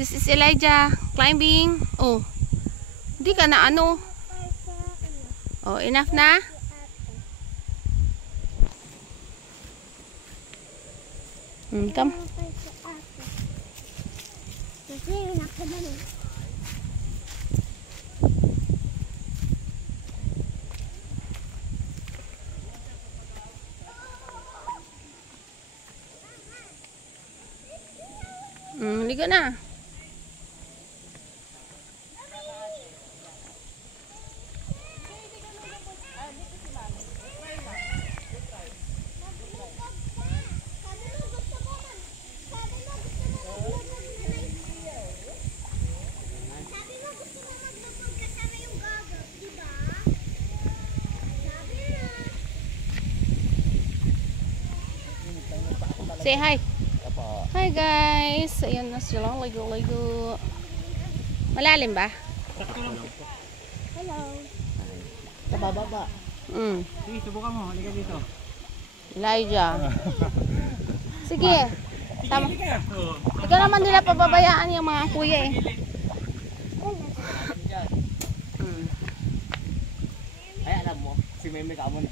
This is Elijah climbing. Oh. Hindi ka na ano. Oh, enough na? Come. Ligo na. Say hi. Hi guys. Ayan na sila. Ligo-ligo. Malalim ba? Hello. Tababa. Sige, subukan mo. Halika dito. Elijah. Sige. Tama. Ikaw naman nila pababayaan yung mga kuya eh. Ay, alam mo, si Meme ka mo